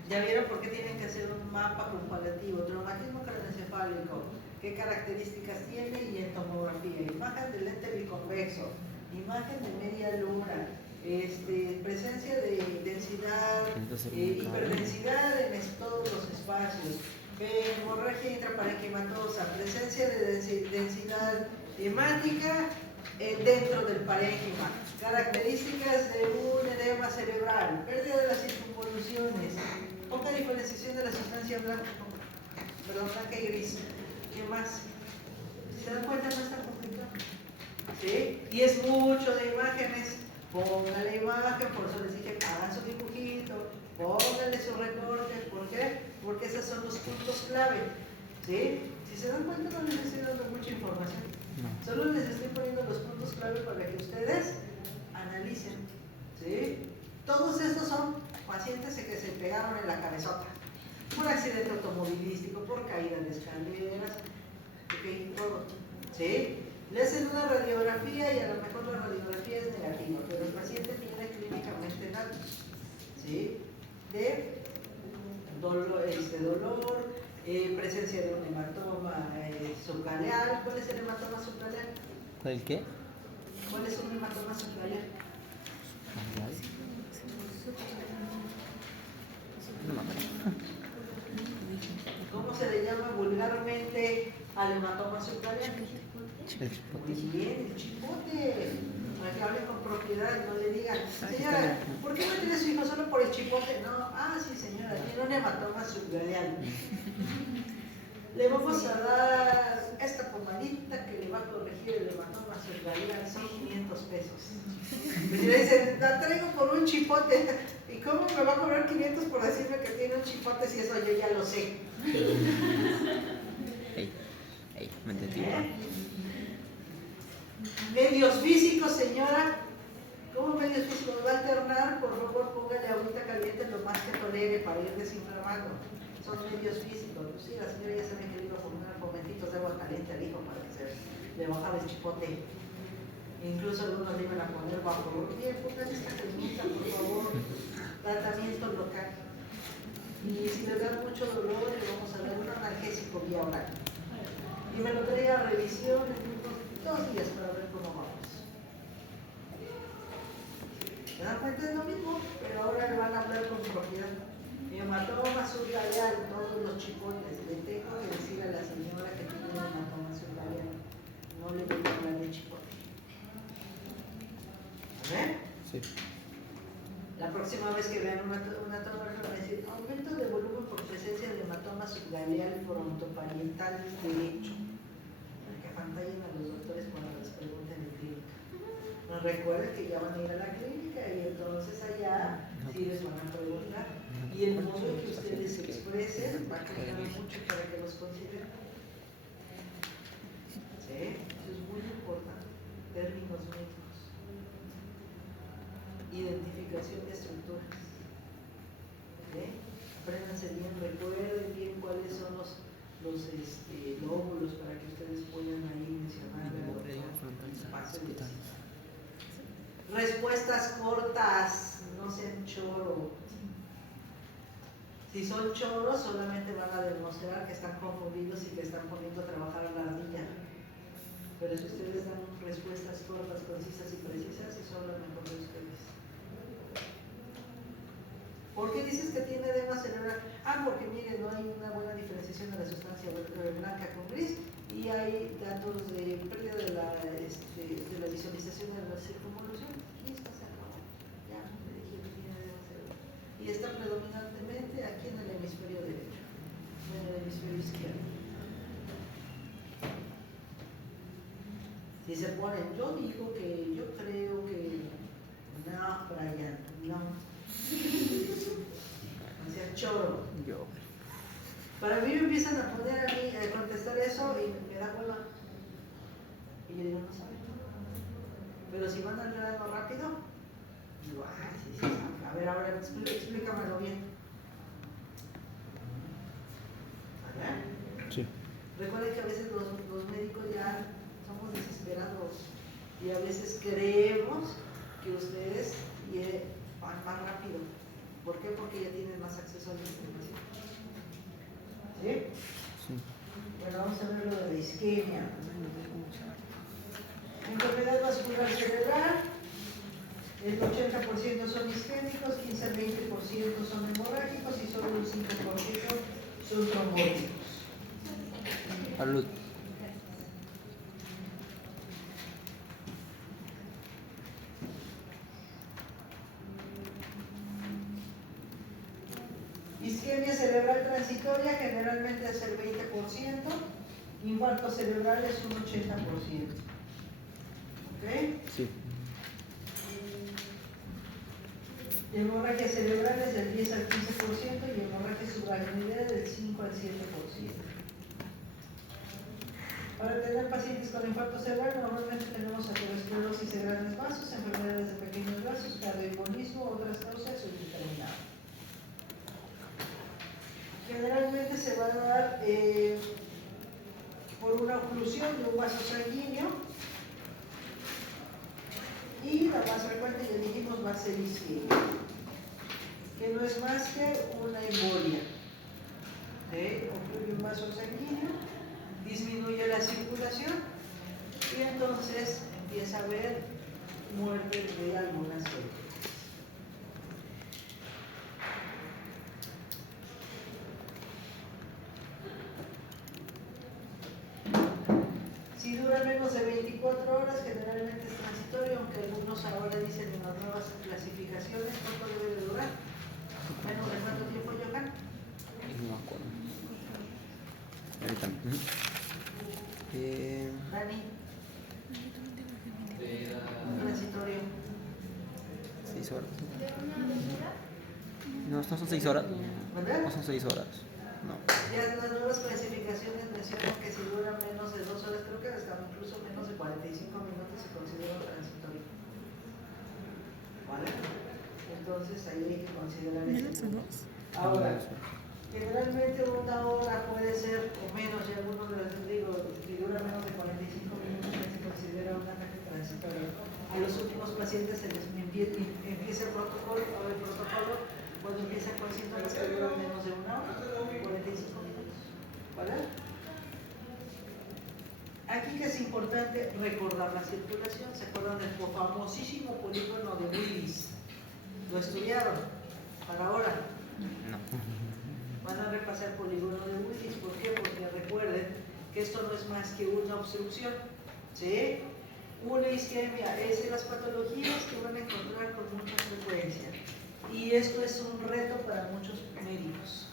¿Ya vieron por qué tienen que hacer un mapa comparativo? Traumatismo craneoencefálico, qué características tiene y en tomografía. Imagen del lente biconvexo, imagen de media luna, presencia de densidad, hiperdensidad en todos los espacios, hemorragia intraparenquimatosa, presencia de densidad hemática dentro del parénquima, características de un edema cerebral, pérdida de las circunvoluciones, poca diferenciación de la sustancia blanca y gris. ¿Qué más? Si se dan cuenta, no está complicado. ¿Sí? Y es mucho de imágenes. Póngale imagen, por eso les dije, hagan su dibujito, pónganle su recorte. ¿Por qué? Porque esos son los puntos clave. ¿Sí? Si se dan cuenta, no les estoy dando mucha información. No. Solo les estoy poniendo los puntos clave para que ustedes analicen. ¿Sí? Todos estos son pacientes que se pegaron en la cabezota. Por accidente automovilístico, por caída de escaleras, ok, todo. ¿Sí? Le hacen una radiografía y a lo mejor la radiografía es negativa, pero el paciente tiene clínicamente datos. ¿Sí? De dolor, presencia de un hematoma subclavial. ¿Cuál es el hematoma subclavial? ¿El qué? ¿Cuál es un hematoma subclavial? No me acuerdo. ¿Cómo se le llama vulgarmente al hematoma subclavial? El chipote. Muy bien, el chipote. Para que hable con propiedad y no le digan, señora, ¿por qué no tiene su hijo solo por el chipote? No, sí señora, tiene un hematoma subclavial. Le vamos a dar esta pomadita que le va a corregir el hematoma subclavial, son 500 pesos. Y le dicen, la traigo por un chipote. ¿Y cómo me va a cobrar 500 por decirme que tiene un chipote si eso yo ya lo sé? Me entendí. Medios físicos, señora. ¿Cómo medios físicos? ¿Va a alternar? Por favor, póngale agüita caliente lo más que tolere para ir desinflamando. Son medios físicos. Pues sí, la señora ya sabe que le iba a poner momentitos de agua caliente al hijo para que se le bajara el chipote. Incluso algunos le iban a poner bajo. Bien, póngale esta cremita, por favor. Tratamiento local. Y si les da mucho dolor, le vamos a dar un analgésico vía oral. Y me lo traía a revisión en unos 2 días para ver cómo vamos. ¿Se dan cuenta? Es lo mismo, pero ahora le van a hablar con propiedad. Mi hematoma sublabial, todos los chipotes. Le tengo que decir a la señora que tiene un hematoma sublabial. No le voy a hablar de chipote. ¿Ver? Sí. La próxima vez que vean una toma, van a decir aumento de volumen por presencia de hematoma subgaleal frontoparietal derecho. Para que apantallen a los doctores cuando les pregunten en clínica. No recuerden que ya van a ir a la clínica y entonces allá sí les van a preguntar. Y el modo en que ustedes se expresen va a cambiar mucho para que los consideren. ¿Sí? Eso es muy importante. Términos médicos. Identificación de estructuras. ¿Sí? Apréndanse bien, recuerden bien cuáles son los lóbulos para que ustedes puedan ahí mencionar. Respuestas cortas, no sean choro. Si son choros, solamente van a demostrar que están confundidos y que están poniendo a trabajar a la ardilla. Pero si ustedes dan respuestas cortas, concisas y precisas, eso habla mejor de ustedes. ¿Por qué dices que tiene edema cerebral? Porque mire, no hay una buena diferenciación de la sustancia blanca con gris y hay datos de pérdida de la visualización de la circunvolución. Y esto se acabó. Ya, me dije que tiene edema cerebral. Y está predominantemente aquí en el hemisferio derecho, no en el hemisferio izquierdo. Si se ponen, yo creo que no, Brian, no. O sea, choro. Yo. Para mí me empiezan a poner a mí a contestar eso y me da hueva. Y yo digo, no saben. Pero si van al grano rápido, digo, sí. A ver, ahora explícamelo bien. ¿Vale? Sí. Recuerden que a veces los médicos ya somos desesperados y a veces creemos que ustedes van más rápido. ¿Por qué? Porque ya tienen más acceso a la información. ¿Sí? Sí. Bueno, vamos a ver lo de la isquemia. Enfermedad vascular cerebral, el 80% son isquémicos, 15 al 20% son hemorrágicos y solo un 5% son trombóticos. Salud. Isquemia cerebral transitoria generalmente es el 20%, infarto cerebral es un 80%. ¿Ok? Sí. Hemorragia cerebral es del 10 al 15% y hemorragia subaracnoidea del 5 al 7%. Para tener pacientes con infarto cerebral normalmente tenemos aterosclerosis de grandes vasos, enfermedades de pequeños vasos, cardioembolismo, otras causas o indeterminado. Generalmente se va a dar por una oclusión de un vaso sanguíneo y la más frecuente, ya dijimos, va a ser isquemia, que no es más que una embolia. Ocluye un vaso sanguíneo, disminuye la circulación y entonces empieza a haber muerte de algunas células. Si dura menos de 24 horas, generalmente es transitorio, aunque algunos ahora dicen en las nuevas clasificaciones cuánto debe de durar. ¿Menos de cuánto tiempo, Johan? No me acuerdo. Ahorita. Dani, Era transitorio. 6 horas. ¿De una hora? No, no son 6 horas. ¿Verdad? No son 6 horas. No. Ya las nuevas clasificaciones mencionan que si duran menos de 2 horas, creo que hasta incluso menos de 45 minutos se considera transitorio. ¿Vale? Entonces ahí hay que considerar esto. Ahora, generalmente una hora puede ser o menos, y algunos les digo, si dura menos de 45 minutos ya se considera un ataque transitorio. A los últimos pacientes se les empieza el protocolo Cuando empiezan con síntomas que duran menos de una hora, 45 minutos. ¿Vale? Aquí que es importante recordar la circulación. ¿Se acuerdan del famosísimo polígono de Willis? ¿Lo estudiaron? Para ahora. No. Van a repasar el polígono de Willis. ¿Por qué? Porque recuerden que esto no es más que una obstrucción. ¿Sí? Una isquemia es de las patologías que van a encontrar con mucha frecuencia. Y esto es un reto para muchos médicos.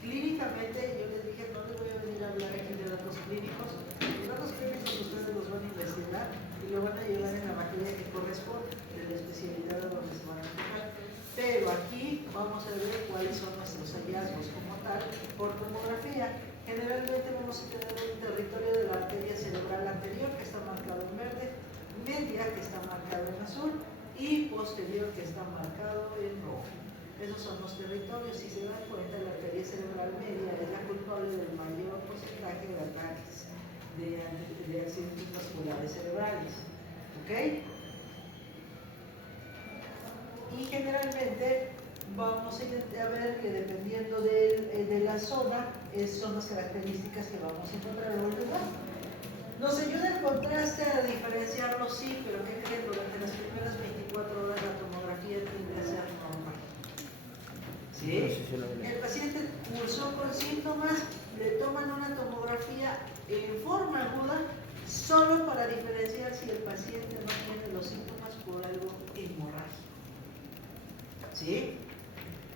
Clínicamente, yo les dije, no les voy a venir a hablar aquí de datos clínicos. Los datos clínicos ustedes los van a investigar y lo van a llevar en la materia que corresponde, de la especialidad a donde se van a enfocar. Pero aquí vamos a ver cuáles son nuestros hallazgos como tal por tomografía. Generalmente vamos a tener un territorio de la arteria cerebral anterior que está marcado en verde, media que está marcado en azul y posterior que está marcado en rojo. Esos son los territorios. Si se dan cuenta, la arteria cerebral media es la culpable del mayor porcentaje de ataques de accidentes vasculares cerebrales. ¿Ok? Y generalmente vamos a ver que dependiendo de la zona, son las características que vamos a encontrar en el lugar. Nos ayuda el contraste a diferenciarlo, sí, pero ¿qué creen? Durante las primeras 24 horas la tomografía tiende a ser normal. ¿Sí? El paciente cursó con síntomas, le toman una tomografía en forma aguda solo para diferenciar si el paciente no tiene los síntomas por algo hemorrágico. ¿Sí?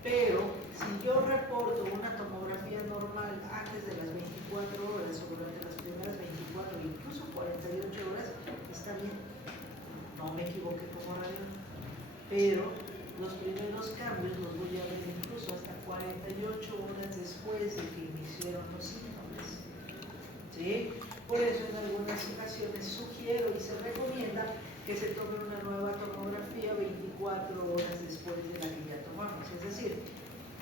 Pero si yo reporto una tomografía normal antes de las 24 horas o durante las primeras 24 o incluso 48 horas, está bien. No me equivoqué como radio. Pero los primeros cambios los voy a ver incluso hasta 48 horas después de que me hicieron los síntomas. ¿Sí? Por eso en algunas ocasiones sugiero y se recomienda que se tome una nueva tomografía 24 horas después de la que ya tomamos. Es decir,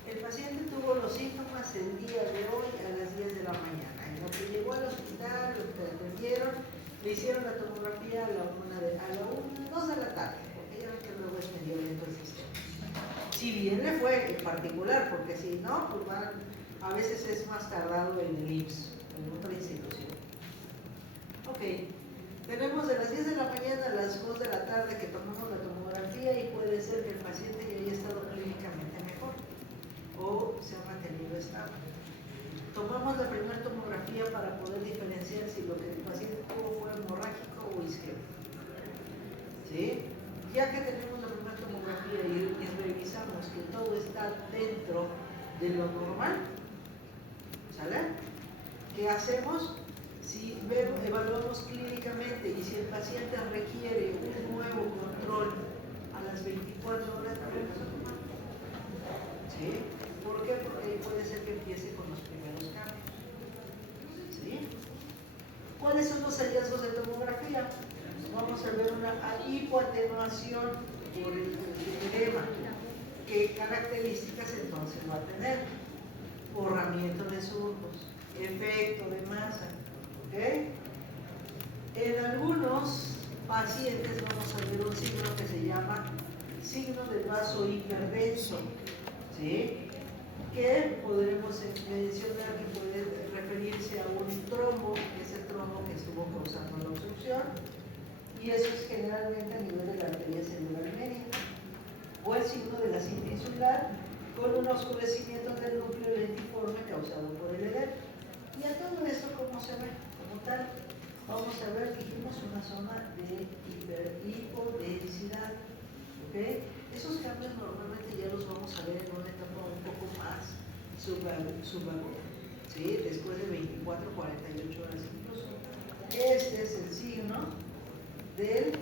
el paciente tuvo los síntomas el día de hoy a las 10 de la mañana. En lo que llegó al hospital, lo que atendieron, le hicieron la tomografía a la 2 de la tarde, porque ya ven que luego es medio lento el sistema. Si bien le fue en particular, porque si no, pues a veces es más tardado en el IMSS, en otra institución. Ok. Tenemos de las 10 de la mañana a las 2 de la tarde que tomamos la tomografía y puede ser que el paciente ya haya estado clínicamente mejor o se ha mantenido estable. Tomamos la primera tomografía para poder diferenciar si lo que el paciente tuvo fue hemorrágico o isquémico. ¿Sí? Ya que tenemos la primera tomografía y revisamos que todo está dentro de lo normal, ¿sale? ¿Qué hacemos? Si evaluamos clínicamente y si el paciente requiere un nuevo control a las 24 horas, la vamos a tomar. ¿Sí? ¿Por qué? Porque ahí puede ser que empiece con los primeros cambios. ¿Sí? ¿Cuáles son los hallazgos de tomografía? Vamos a ver una hipoatenuación por el edema. ¿Qué características entonces va a tener? Borramiento de surcos, efecto de masa. ¿Okay? En algunos pacientes vamos a ver un signo que se llama signo del vaso hiperdenso, ¿sí? Que podremos mencionar que puede referirse a un trombo, que es el trombo que estuvo causando la obstrucción, y eso es generalmente a nivel de la arteria cerebral media, o el signo de la cinta insular con un oscurecimiento del núcleo lentiforme causado por el edema. Y a todo esto, ¿cómo se ve? Tal, vamos a ver, dijimos una zona de hipodensidad. ¿Okay? Esos cambios normalmente ya los vamos a ver en una etapa un poco más subaguda, ¿sí? Después de 24, 48 horas incluso. Este es el signo de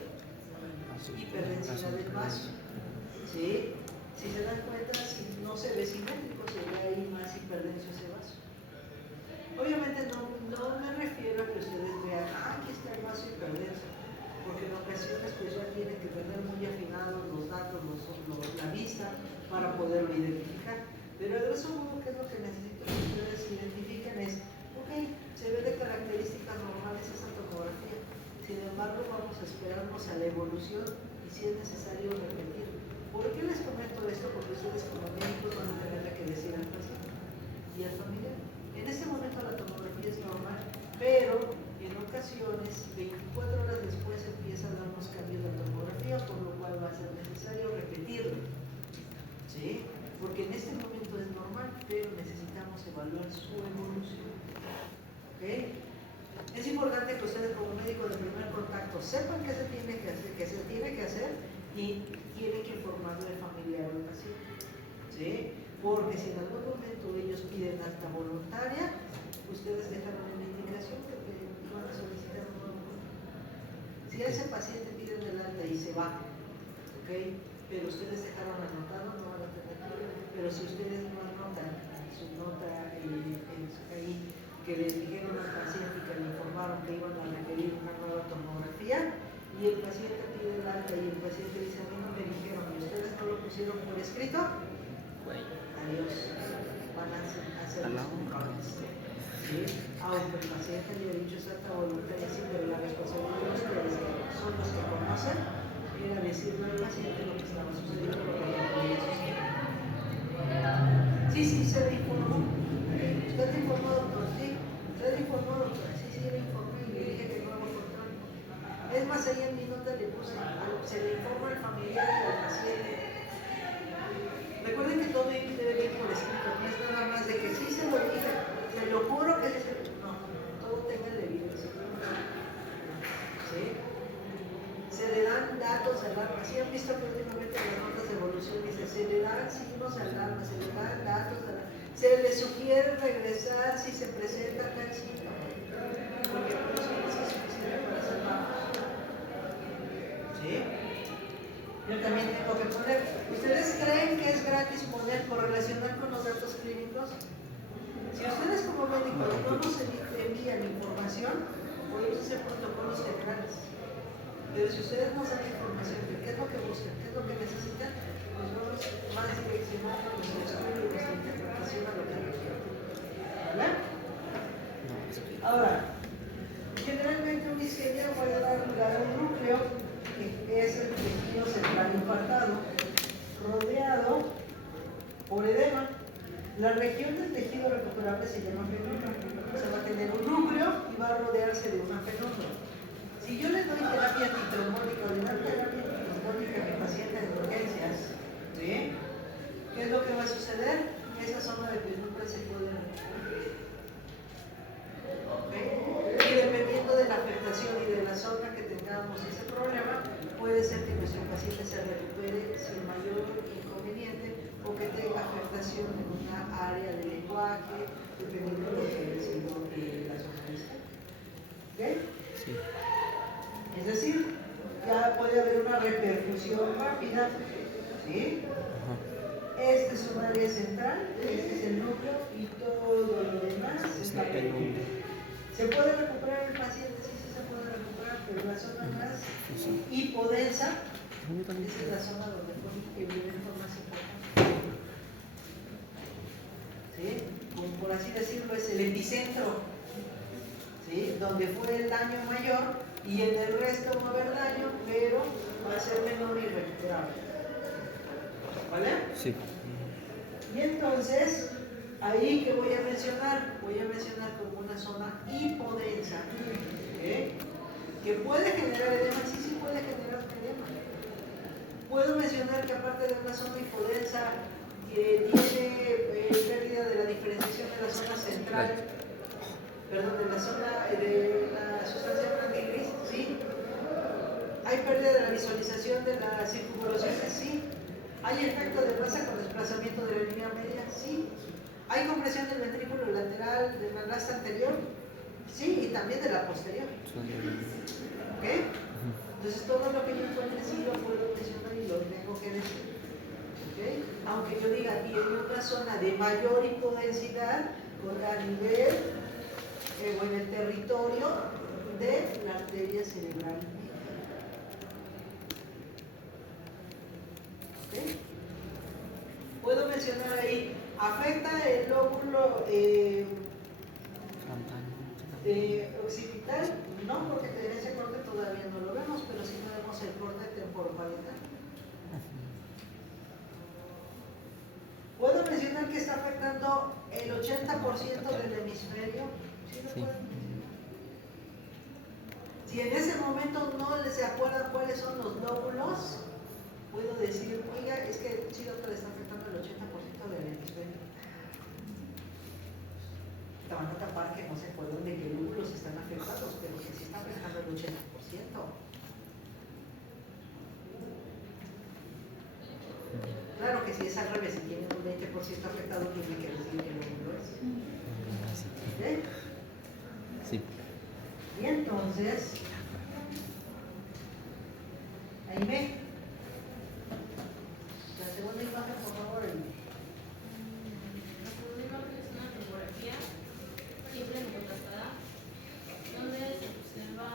hiperdensidad del vaso. ¿Sí? Si se dan cuenta, si no se ve simétrico, se ve ahí más hiperdenso ese vaso. Obviamente no me refiero a que ustedes vean, aquí está el vaso hiperdenso, porque en ocasiones pues ya tienen que tener muy afinados los datos, la vista, para poderlo identificar. Pero de eso modo, ¿qué es lo que necesito que ustedes identifiquen? Es, ok, se ve de características normales esa tomografía, sin embargo vamos a esperarnos a la evolución y si es necesario repetir. ¿Por qué les momento esto porque ustedes como médicos van a tener que decir al paciente y al familiar. En este momento la tomografía es normal, pero en ocasiones, 24 horas después empieza a darnos cambios de tomografía, por lo cual va a ser necesario repetirlo. ¿Sí? Porque en este momento es normal, pero necesitamos evaluar su evolución. ¿Ok? Es importante que ustedes como médico de primer contacto sepan qué se tiene que hacer, y tienen que informarle al familiar o al paciente. ¿Sí? Porque si en algún momento ellos piden alta voluntaria, ustedes dejaron una indicación de que van a solicitar un nuevo control. Si a ese paciente piden el alta y se va, ¿ok? Pero ustedes dejaron anotado, no van a tener problema. Pero si ustedes no anotan su nota ahí, que le dijeron al paciente y que le informaron que iban a requerir una nueva tomografía, y el paciente pide el alta y el paciente dice: a mí no me dijeron, y ustedes no lo pusieron por escrito, adiós, van a hacer los controles. ¿Sí? Aunque el paciente haya dicho exacta voluntaria, sí, pero la responsabilidad de ustedes, que son los que conocen, era decirle al paciente lo que estaba sucediendo, lo que ya podía suceder. Sí, se le informó. ¿Usted le informó, doctor? Sí. ¿Usted le informó, doctor? Sí, le informé y le dije que no hago control. Es más, ahí en mi nota le puse, se le informa al familiar y al paciente. Recuerden que todo debe ir por escrito, no es nada más de que sí se lo dije, se lo juro que no, todo tenga la evidencia. ¿Sí? Se le dan datos de alarma. ¿Sí han visto que últimamente en las notas de evolución dice se le dan signos de alarma, se le dan datos de alarma, se le sugiere regresar si se presenta tal síntoma? Porque no es suficiente para salvarnos. ¿Sí? Yo también tengo que poner. ¿Ustedes creen que es gratis poner correlacionar con los datos clínicos? Si ustedes como médicos no nos envían información, podemos hacer protocolos generales. Pero si ustedes nos dan información de qué es lo que buscan, qué es lo que necesitan, pues vamos más direccionando nuestro estudio y nuestra interpretación a lo que requieren. ¿Vale? Ahora, generalmente una isquemia puede dar lugar a un núcleo, que es el tejido central infartado, rodeado por edema. La región del tejido recuperable se llama penumbra. Se va a tener un núcleo y va a rodearse de una penumbra. Si yo le doy terapia antitrombótica o le doy terapia antitrombótica a mi paciente en urgencias, ¿sí? ¿Qué es lo que va a suceder? Esa zona de penumbra se puede recuperar. ¿Okay? Y dependiendo de la afectación y de la zona que tengamos ese problema, puede ser que nuestro paciente se recupere sin mayor inconveniente o que tenga afectación en una área del lenguaje, dependiendo de lo que haya sido la zona de esta. ¿Ok? Sí. Es decir, ya puede haber una repercusión rápida. ¿Sí? Este es un área central, este es el núcleo y todo lo demás es la penumbra. ¿Se puede recuperar el paciente? Sí, se puede recuperar, pero la zona más hipodensa, esa es la zona donde fue el evento más importante. ¿Sí? Como por así decirlo, es el epicentro, ¿sí? Donde fue el daño mayor, y en el resto va a haber daño, pero va a ser menor y recuperable. ¿Vale? Sí. Y entonces, ahí que voy a mencionar como una zona hipodensa, ¿okay? Que puede generar edema, sí puede generar edema. Puedo mencionar que aparte de una zona hipodensa, tiene pérdida de la diferenciación de la zona central, perdón, de la zona de la sustancia blanca-gris, ¿sí? Hay pérdida de la visualización de las circunvoluciones, sí. Hay efecto de masa con desplazamiento de la línea media, sí. Hay compresión del ventrículo lateral, del anasta anterior, sí, y también de la posterior. ¿Ok? Entonces todo lo que yo encuentre sí lo puedo mencionar y lo tengo que decir. ¿Okay? Aunque yo diga, tiene una zona de mayor hipodensidad a nivel o en el territorio de la arteria cerebral. ¿Okay? Puedo mencionar ahí, afecta el lóbulo occipital, no, porque en ese corte todavía no lo vemos, pero sí vemos el corte temporoparietale. que está afectando el 80% del hemisferio. ¿Sí lo Sí. pueden decir? Si en ese momento no se acuerdan cuáles son los lóbulos, puedo decir, oiga, es que sí, doctor, está afectando el 80% del hemisferio. Te van a tapar que no se acuerdan de qué lóbulos están afectados, pero que sí está afectando el 80%. Claro que si es al revés, si tienen un 20% afectado, tienen que decir qué lóbulo es. ¿Ok? Sí. Y entonces, ahí ve. La segunda imagen, por favor. La segunda imagen es una tomografía simple en contrastada, donde se observa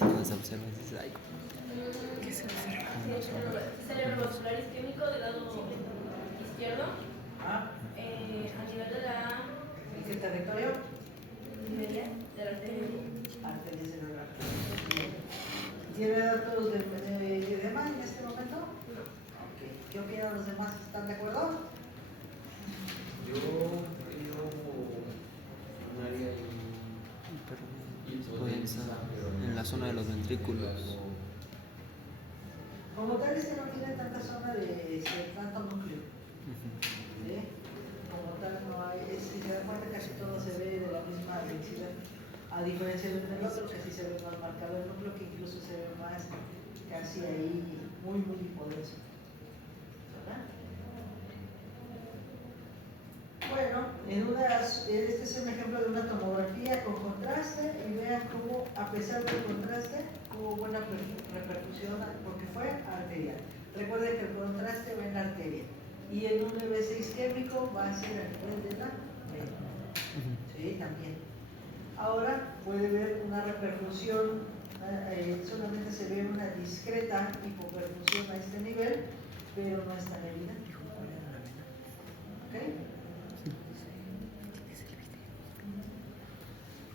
Las observaciones ahí. cerebrovascular isquémico del lado izquierdo, Ah, a nivel de la ¿en qué territorio? media de la arteria. Arteria cerebral. Bien. ¿Tiene datos de edema en este momento? No. Ok. ¿Qué opinan los demás? ¿Están de acuerdo? Yo creo un área Pueden estar en la zona de los ventrículos. Como tal, no tiene tanta zona de tanto núcleo. ¿Sí? Como tal, no hay, si se dan cuenta, casi todo se ve de la misma densidad. A diferencia del otro, que sí se ve más marcado el núcleo, que incluso se ve más casi ahí, muy, muy poderoso. ¿Verdad? Bueno, este es un ejemplo de una tomografía con contraste y vean cómo, a pesar del contraste, hubo buena repercusión porque fue arterial. Recuerden que el contraste va en la arteria y en un EBC isquémico va a ser a nivel de la vena. Sí, también. Ahora puede ver una repercusión, solamente se ve una discreta hipoperfusión a este nivel, pero no es tan evidente. ¿Ok?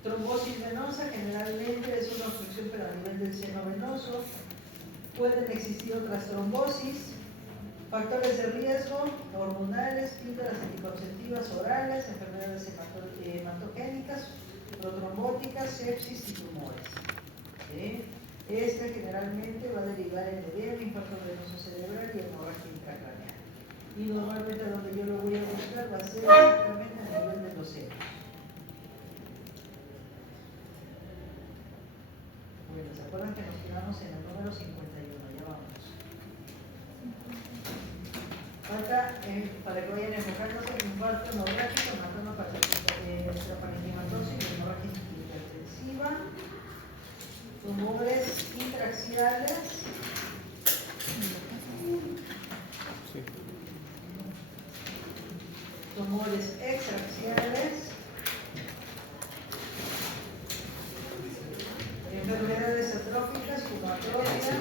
Trombosis venosa generalmente es una obstrucción pero a nivel del seno venoso. Pueden existir otras trombosis. Factores de riesgo, hormonales, píldoras anticonceptivas orales, enfermedades hematogénicas, protrombóticas, sepsis y tumores. ¿Sí? Este generalmente va a derivar en edema, infarto venoso cerebral y hemorragia intracraneal. Y normalmente donde yo lo voy a buscar va a ser exactamente a nivel de los senos. Bueno, ¿se acuerdan que nos quedamos en el número 51? Ya vamos. Falta, para que vayan enfocándose, el infarto hemorrágico, extraparenquimatosis, hemorragia hipertensiva, tumores intraaxiales, tumores extraaxiales, enfermedades atróficas como atrofia,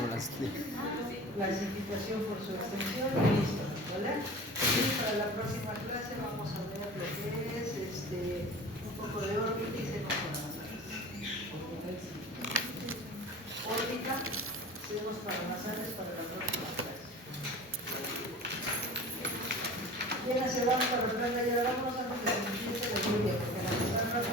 clasificación por su extensión y listo, ¿vale? Y para la próxima clase vamos a ver lo que es un poco de órbita y senos paranasales. Órbita, senos paranasales para la próxima clase. Bien, se vamos a reprender y ahora vamos antes de que empiece la lluvia, porque la semana no